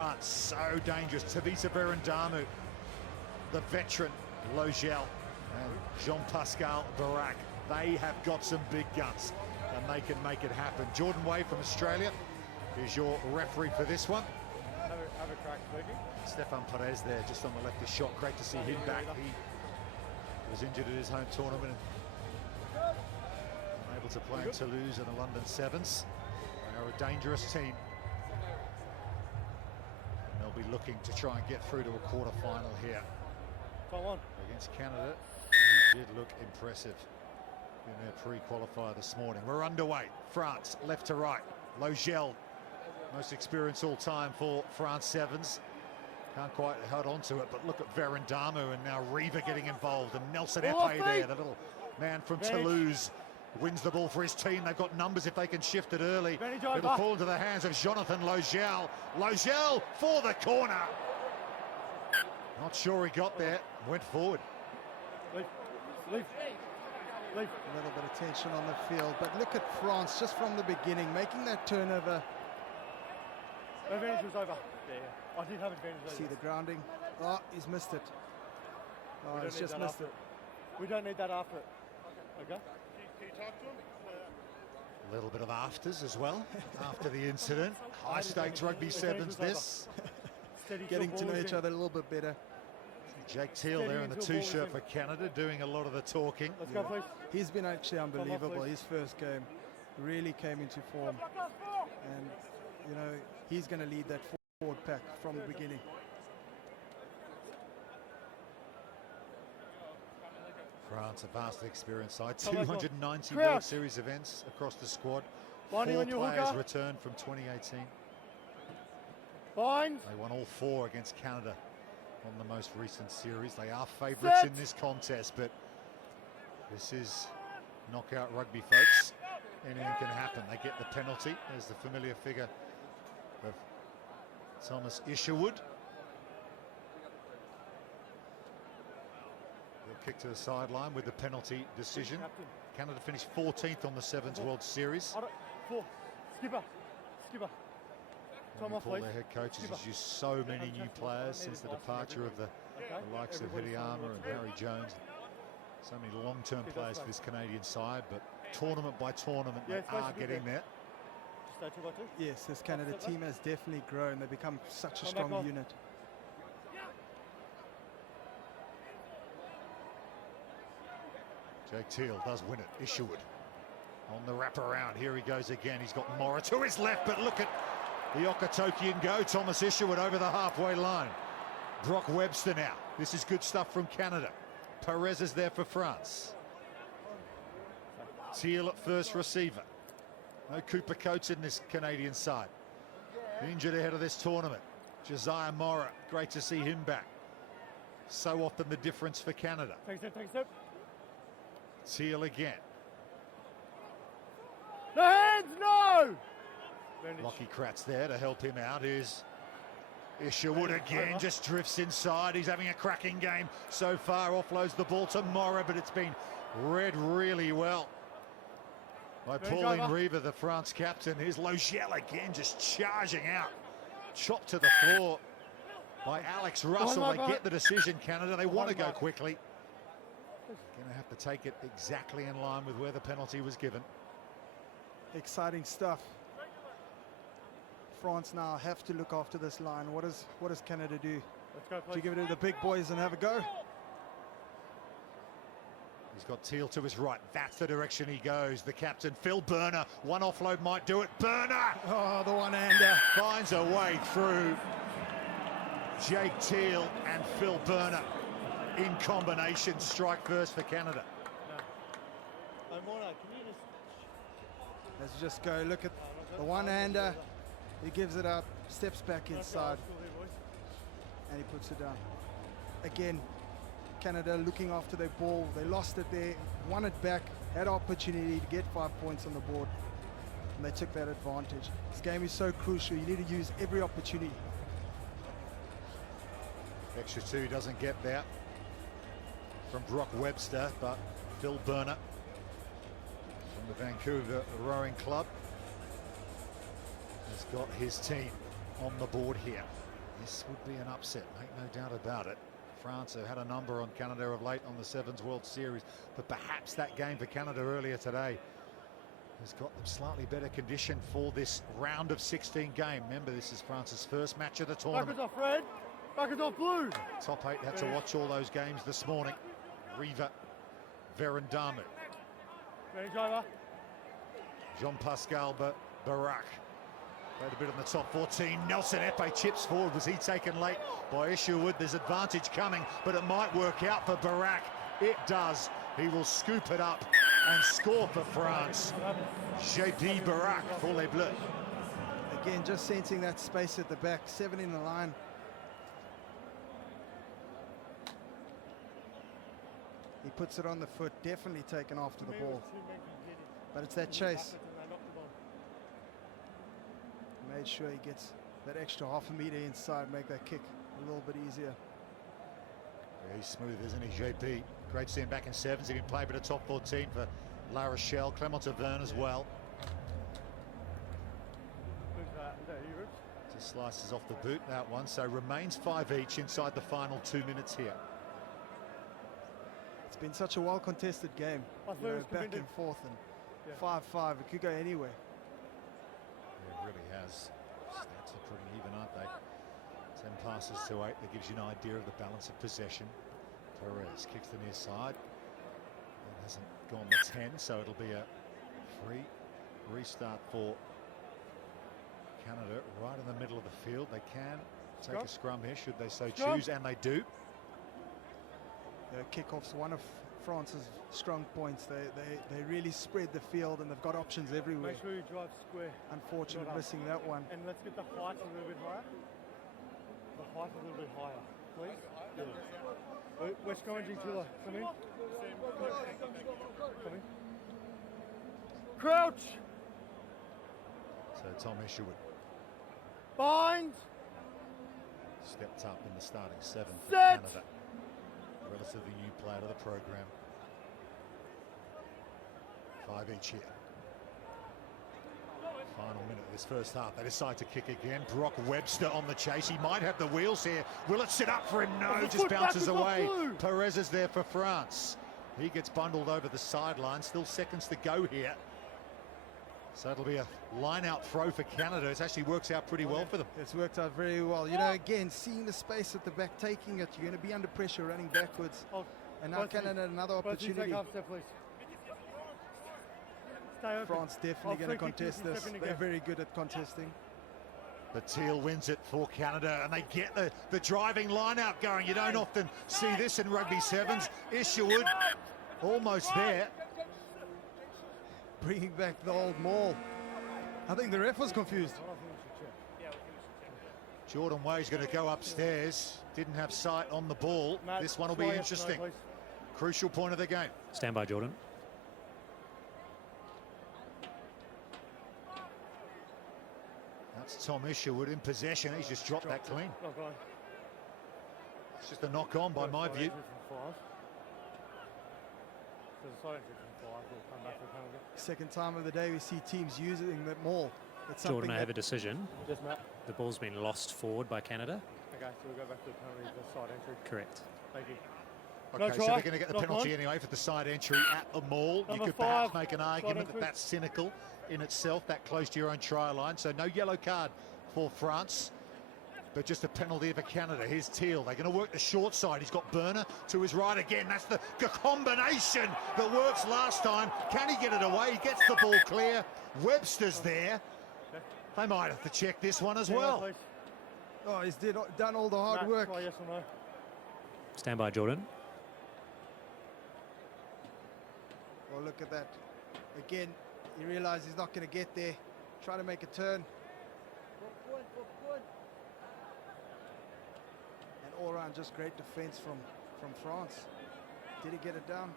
So dangerous. Tavisa Verandamu, the veteran Logel, and Jean-Pascal Barak. They have got some big guns and they can make it happen. Jordan Way from Australia is your referee for this one. Have a crack, Boogie. Stefan Perez there, just on the left of shot. Great to see him back. He was injured at his home tournament and unable to play in Toulouse and the London Sevens. They are a dangerous team. And they'll be looking to try and get through to a quarter-final here. Come on. Against Canada, who did look impressive in their pre-qualifier this morning. We're underway. France, left to right. Logel, most experienced all time for France Sevens. Can't quite hold on to it, but look at Verandamu, and now Riva getting involved, and Nelson Epe there, the little man from Toulouse, wins the ball for his team. They've got numbers if they can shift it early. It'll fall into the hands of Jonathan Logel. Logel for the corner. Not sure he got there, went forward. Leave. A little bit of tension on the field, but look at France just from the beginning, making that turnover. Advantage was over. Yeah. I did have advantage over. See the grounding. Oh, he's missed it. Oh, he's just missed it. We don't need that after it. Okay? Can you talk to him? A little bit of afters as well, after the incident. High stakes rugby sevens this. Getting to know each other a little bit better. Jake Teal there in the two-shirt for Canada, doing a lot of the talking. Let's go, please. He's been actually unbelievable. His first game really came into form. And, you know, he's going to lead that forward pack from the beginning. France, a vastly experienced side. 290 World Series events across the squad. 4 players returned from 2018. Binds. They won all 4 against Canada on the most recent series. They are favourites in this contest, but this is knockout rugby, folks. Anything can happen. They get the penalty. There's the familiar figure of Thomas Isherwood. They'll kick to the sideline with the penalty decision. Canada finished 14th on the Sevens World Series. 4. Skipper. Paul, their head coaches, has used so many new players since the departure of the likes of Hideyama and Harry Jones. So many long-term players for this Canadian side, but tournament by tournament, they are getting there. Yes, this Canada team has definitely grown. They've become such a strong unit. Jake Teal does win it. Isherwood on the wraparound. Here he goes again. He's got Mora to his left, but look at the Okotokian go. Thomas Isherwood over the halfway line. Brock Webster now. This is good stuff from Canada. Perez is there for France. Teal at first receiver. No Cooper Coates in this Canadian side. Injured ahead of this tournament. Josiah Mora, great to see him back. So often the difference for Canada. Takes it. Teal again. No hands, no! Lockie Kratz there to help him out. Is Isherwood again, just drifts inside. He's having a cracking game so far. Offloads the ball to Mora, but it's been read really well by Pauline Riva, the France captain. Here's Logel again, just charging out. Chopped to the floor by Alex Russell. They get the decision, Canada. They want to go quickly. Going to have to take it exactly in line with where the penalty was given. Exciting stuff. France now have to look after this line. What does Canada do? Let's go, Do you give it to the big boys and have a go? He's got Teal to his right. That's the direction he goes. The captain, Phil Burner. One offload might do it. Burner! Oh, the one-hander. Finds a way through. Jake Teal and Phil Burner in combination. Strike first for Canada. Let's just go. Look at the one-hander. He gives it up, steps back inside, and he puts it down. Again, Canada looking after their ball. They lost it there, won it back, had opportunity to get 5 points on the board, and they took that advantage. This game is so crucial. You need to use every opportunity. Extra 2 doesn't get there from Brock Webster, but Phil Burner from the Vancouver Rowing Club has got his team on the board here. This would be an upset, make no doubt about it. France have had a number on Canada of late on the Sevens World Series, but perhaps that game for Canada earlier today has got them slightly better condition for this round of 16 game. Remember, this is France's first match of the tournament. Back is off red, back is off blue. Top 8 had to watch all those games this morning. Riva, Verandamu, Range over. Jean-Pascal Barak. Played a bit on the top 14. Nelson Epe chips forward. Was he taken late by Isherwood? There's advantage coming, but it might work out for Barak. It does. He will scoop it up and score for France. JP Barak for Les Bleus. Again, just sensing that space at the back. 7 in the line. He puts it on the foot, definitely taken after the ball. But it's that chase. Made sure he gets that extra half a meter inside, make that kick a little bit easier. He's smooth, isn't he, JP? Great to see him back in sevens. He's been playing with a top 14 for La Rochelle. Clement Auvergne as well. Just slices off the boot, that one. So remains 5 each inside the final 2 minutes here. It's been such a well-contested game. You know, back and forth and 5-5. It could go anywhere. It really has. Stats are pretty even, aren't they? 10 passes to 8. That gives you an idea of the balance of possession. Perez kicks the near side. It hasn't gone the 10, so it'll be a free restart for Canada right in the middle of the field. They can take a scrum here should they so choose, and they do. Kickoff's one of France's strong points. They really spread the field and they've got options everywhere. Make sure you drive square. Unfortunate missing that one. And let's get the height a little bit higher. The height a little bit higher, please. Yeah. Where's Scoringing Tiller? Come in. Come in. Crouch! So Tom Isherwood Bind! stepped up in the starting 7 for Set! Canada. Relatively new player to the program. 5 each here. Final minute of this first half. They decide to kick again. Brock Webster on the chase. He might have the wheels here. Will it sit up for him? No, just bounces away. Perez is there for France. He gets bundled over the sideline. Still seconds to go here. So it'll be a line-out throw for Canada. It actually works out pretty well for them. It's worked out very well. You know, again, seeing the space at the back, taking it, you're going to be under pressure, running backwards. And now Canada another opportunity. France definitely going to contest this. They're very good at contesting. But Teal wins it for Canada, and they get the driving line-out going. You don't often see this in rugby sevens. Isherwood almost there. Bringing back the old maul. I think the ref was confused. Jordan Way's going to go upstairs. Didn't have sight on the ball. This one will be interesting. Crucial point of the game. Stand by, Jordan. That's Tom Isherwood in possession. He's just dropped that clean. It's just a knock on by my view. Second time of the day we see teams using that maul. Jordan, I have a decision. Yes, Matt. The ball's been lost forward by Canada. Okay, so we'll go back to the penalty, the side entry. Correct. Thank you. Okay, so they're going to get the penalty anyway for the side entry at the maul. You could perhaps make an argument that that's cynical in itself, that close to your own try line. So no yellow card for France, but just a penalty for Canada. Here's Teal. They're going to work the short side. He's got Burner to his right again. That's the combination that works last time. Can he get it away? He gets the ball clear. Webster's there. They might have to check this one as well. Oh, he's done all the hard work. Yes or no? Stand by, Jordan. Oh, look at that. Again, you realize he's not going to get there. Try to make a turn. And all around, just great defense from France. Did he get it down?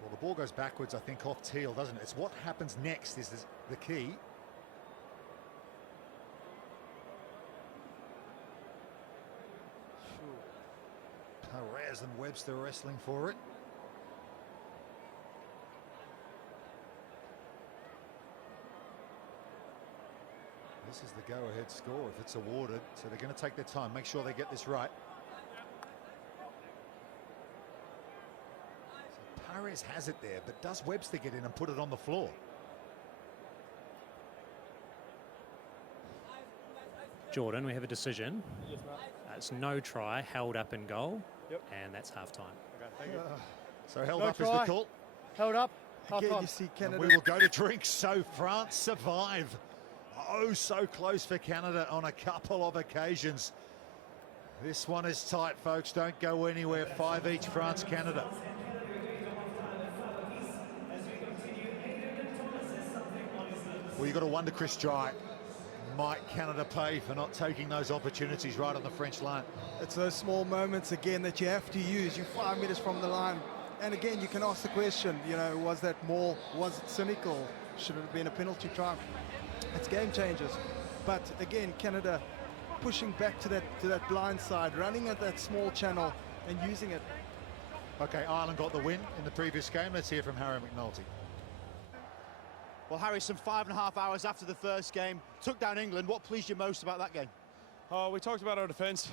Well, the ball goes backwards, I think, off Teal, doesn't it? It's what happens next is the key. Perez and Webster wrestling for it. This is the go-ahead score if it's awarded, so they're going to take their time, make sure they get this right. So Paris has it there, but does Webster get in and put it on the floor? Jordan, we have a decision. It's no try, held up in goal. Yep. And that's half-time. Okay, thank you. So held No up is try. the call. Held up. Again, Half-time. you see And Canada. we will go to drinks. So France survive. Oh, so close for Canada on a couple of occasions. This one is tight, folks. Don't go anywhere. 5 each, France, Canada. Well, you've got to wonder, Chris Dry, might Canada pay for not taking those opportunities right on the French line? It's those small moments again that you have to use. You're 5 meters from the line. And again, you can ask the question, you know, was that more, was it cynical? Should it have been a penalty try? It's game changers. But again, Canada pushing back to that blind side, running at that small channel and using it. Okay, Ireland got the win in the previous game. Let's hear from Harry McNulty. Well, Harry, some 5.5 hours after the first game, took down England. What pleased you most about that game? We talked about our defence.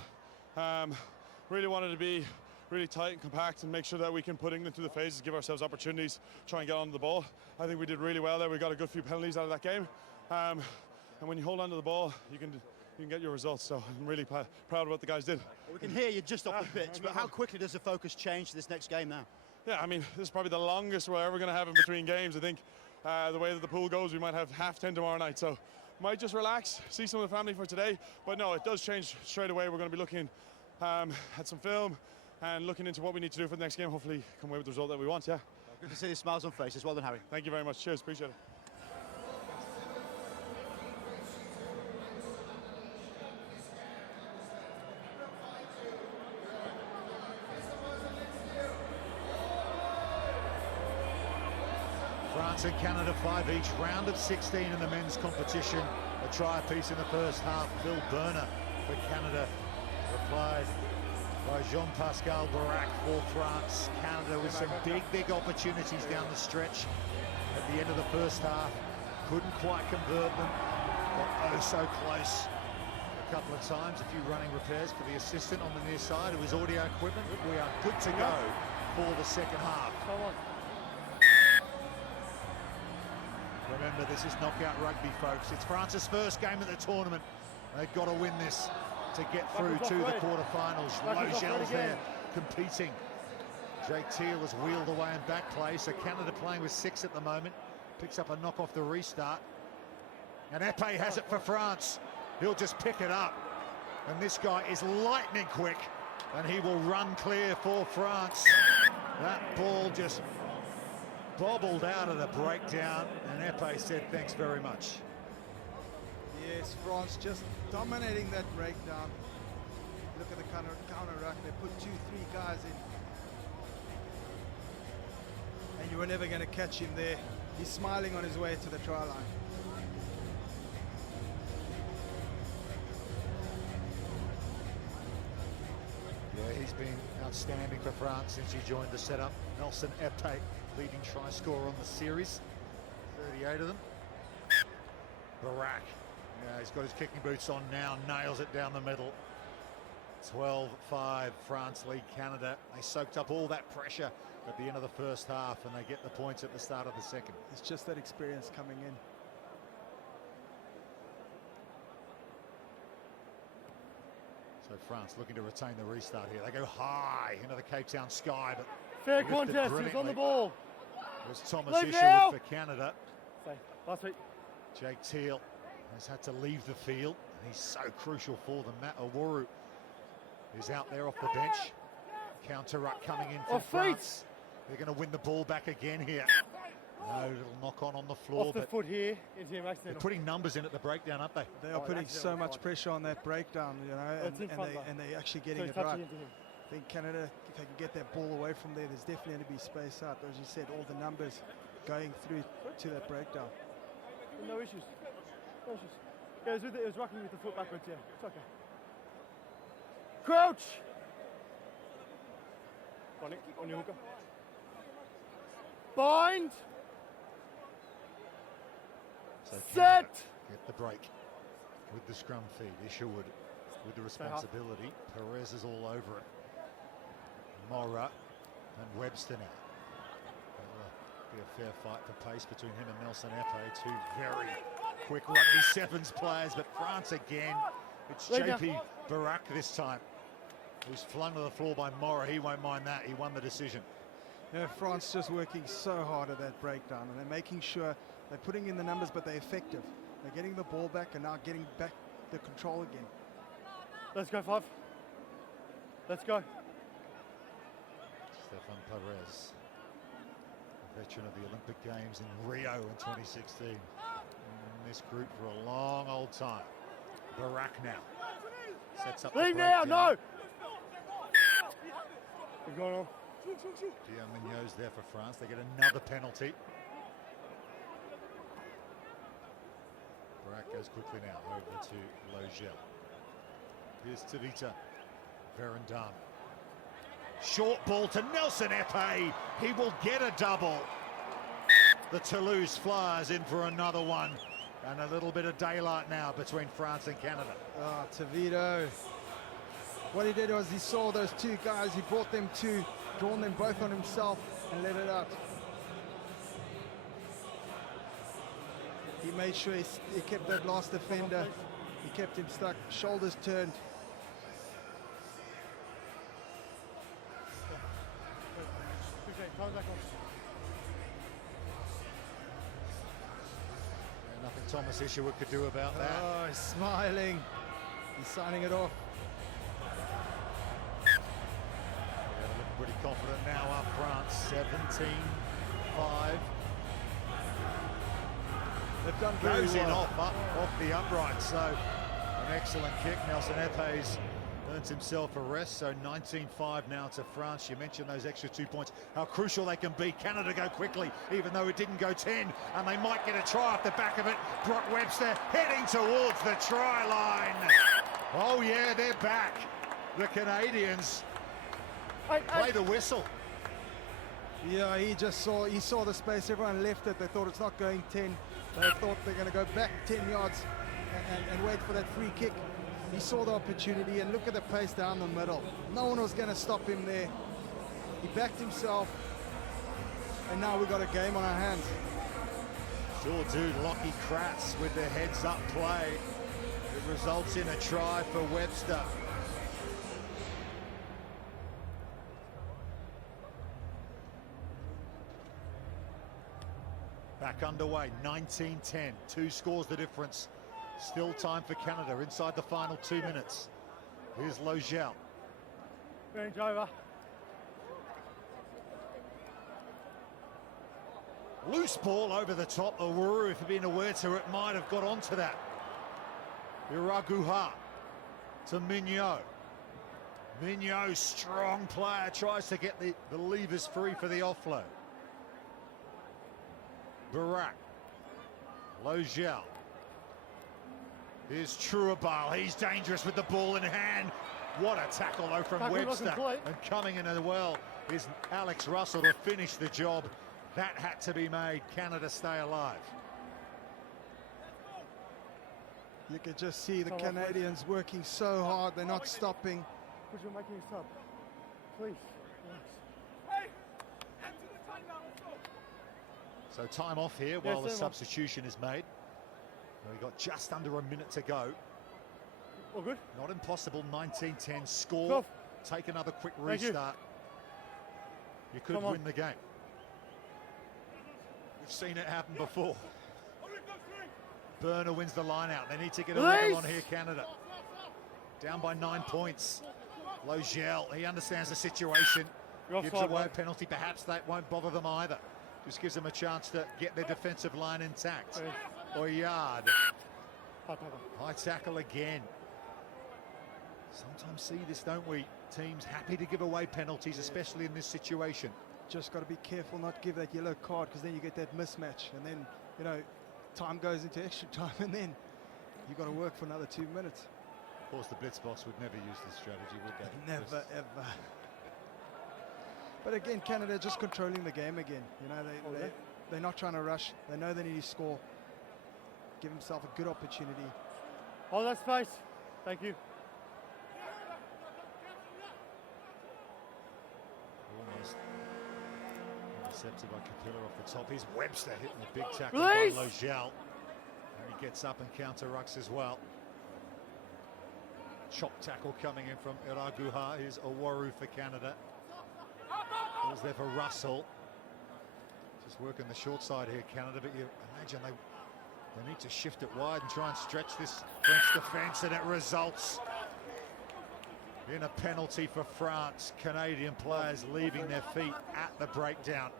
Really wanted to be really tight and compact and make sure that we can put England through the phases, give ourselves opportunities, try and get onto the ball. I think we did really well there. We got a good few penalties out of that game. And when you hold on to the ball, you can get your results. So I'm really proud of what the guys did. Well, we can hear you just off the pitch, but how quickly does the focus change to this next game now? Yeah, I mean, this is probably the longest we're ever going to have in between games. I think the way that the pool goes, we might have 10 tomorrow night. So might just relax, see some of the family for today. But no, it does change straight away. We're going to be looking at some film and looking into what we need to do for the next game. Hopefully come away with the result that we want, yeah. Good to see the smiles on faces. Well done, Harry. Thank you very much. Cheers, appreciate it. France and Canada 5 each, round of 16 in the men's competition. A try apiece in the first half. Phil Burner for Canada, replied by Jean-Pascal Barak for France. Canada with some big opportunities down the stretch at the end of the first half. Couldn't quite convert them. Got oh so close a couple of times. A few running repairs for the assistant on the near side of his audio equipment. We are good to go for the second half. Remember, this is knockout rugby, folks. It's France's first game of the tournament. They've got to win this to get through to the quarterfinals. Logel's there competing. Jake Teal has wheeled away in back play, so Canada playing with 6 at the moment. Picks up a knock off the restart. And Epé has it for France. He'll just pick it up. And this guy is lightning quick, and he will run clear for France. That ball just bobbled out of the breakdown, and Epé said thanks very much. Yes, France just dominating that breakdown. Look at the counter ruck. They put 2-3 guys in. And you were never going to catch him there. He's smiling on his way to the try line. Yeah, he's been outstanding for France since he joined the setup. Nelson Epé, leading try scorer on the series. 38 of them. Barak, yeah, he's got his kicking boots on now, nails it down the middle. 12-5, France lead Canada. They soaked up all that pressure at the end of the first half, and they get the points at the start of the second. It's just that experience coming in. So France looking to retain the restart here. They go high into the Cape Town sky, but Fair lifted contest, he's on brilliantly. the ball. There's Thomas Leave Isherwood now. for Canada. Last week. Jake Teal has had to leave the field, and he's so crucial for them. Matt Oworu is out there off the bench. Counter ruck coming in from Off feet. France. They're going to win the ball back again here. No, little knock on the floor, Off the but foot here into him they're accidental. putting numbers in at the breakdown, aren't they? They are putting so much pressure on that breakdown, you know, It's in front, and they're actually So getting he's it right. touching into him. I think Canada, if they can get that ball away from there, there's definitely going to be space out. As you said, all the numbers going through to that breakdown. No issues. No issues. Yeah, it was rocking with the foot backwards, yeah. It's okay. Crouch! On your hooker. Bind! So Set! Canada get the break. with the scrum feed. Isherwood with the responsibility. Perez is all over it. Mora and Webster now. That'll be a fair fight for pace between him and Nelson Epe, two very quick RWC7s players, but France again. It's JP Barak this time, who's flung to the floor by Mora. He won't mind that. He won the decision. Yeah, France just working so hard at that breakdown, and they're making sure they're putting in the numbers, but they're effective. They're getting the ball back and now getting back the control again. Let's go, 5. Let's go. Stefan Perez, a veteran of the Olympic Games in Rio in 2016. In this group for a long old time. Barak now sets up. Leave now, no! What's going on? Guillaume Mignot's there for France. They get another penalty. Barak goes quickly now over to Logel. Here's Tavita. Verendam. Short ball to Nelson Epe. He will get a double. The Toulouse Flyers in for another one. And a little bit of daylight now between France and Canada. Ah, Tavito. What he did was he saw those two guys. He brought them to, drawn them both on himself and let it out. He made sure he kept that last defender. He kept him stuck, shoulders turned. Nothing Thomas Isherwood could do about that. Oh, he's smiling. He's signing it off. Yeah, looking pretty confident now up France, 17-5. They've done very Goes in well. off the upright, so an excellent kick. Nelson Epe's earns himself a rest, so 19-5 now to France. You mentioned those extra 2 points, how crucial they can be. Canada go quickly, even though it didn't go 10, and they might get a try off the back of it. Brock Webster heading towards the try line. Oh yeah, they're back. The Canadians play the whistle. Yeah, he saw the space. Everyone left it. They thought it's not going 10. They thought they're going to go back 10 yards and wait for that free kick. He saw the opportunity, and look at the pace down the middle. No one was going to stop him there. He backed himself, and now we've got a game on our hands. Sure do. Lockie Kratz with the heads-up play. It results in a try for Webster. Back underway, 19-10. 2 scores the difference. Still time for Canada inside the final 2 minutes. Here's Logel. Range over. Loose ball over the top. Owuru, if he'd been aware to it, might have got onto that. Iraguha to Mignot. Mignot, strong player, tries to get the levers free for the offload. Barak. Logel. Here's Truabal. He's dangerous with the ball in hand. What a tackle though from Webster. And coming in as well is Alex Russell to finish the job. That had to be made. Canada stay alive. You can just see the Canadians working so hard. They're not stopping. Because you're making a sub. Please. So time off here while the substitution is made. We've got just under a minute to go. All good? Not impossible. 19-10 score. Take another quick restart. You could win the game. We've seen it happen before. Burner wins the line out. They need to get a level on here, Canada. Down by 9 points. Logel, he understands the situation. Gives away a penalty. Perhaps that won't bother them either. Just gives them a chance to get their defensive line intact. Oyard. High tackle again. Sometimes see this, don't we? Teams happy to give away penalties, especially in this situation. Just got to be careful not to give that yellow card, because then you get that mismatch, and then, you know, time goes into extra time, and then you've got to work for another 2 minutes. Of course, the blitz box would never use this strategy, would they? Never, ever. But again, Canada just controlling the game again. You know, they're not trying to rush. They know they need to score. Give himself a good opportunity. Hold that space. Thank you. Almost intercepted by Capilla off the top. Here's Webster hitting the big tackle Release! by Logel. And he gets up and counter-rucks as well. Chop tackle coming in from Iraguha. Here's Owaru for Canada. Ball's there for Russell. Just working the short side here, Canada, but you imagine they need to shift it wide and try and stretch this French defence, and it results in a penalty for France. Canadian players leaving their feet at the breakdown.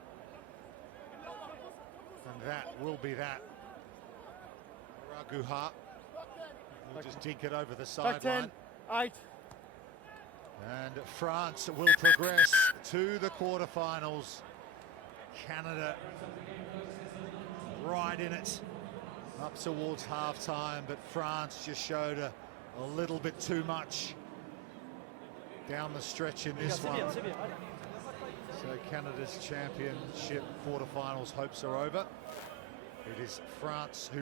And that will be that. Iraguha will just dink it over the Back 10, sideline. 8. And France will progress to the quarterfinals. Canada right in it, up towards half-time, but France just showed a little bit too much down the stretch in this one. So Canada's championship quarterfinals hopes are over. It is France who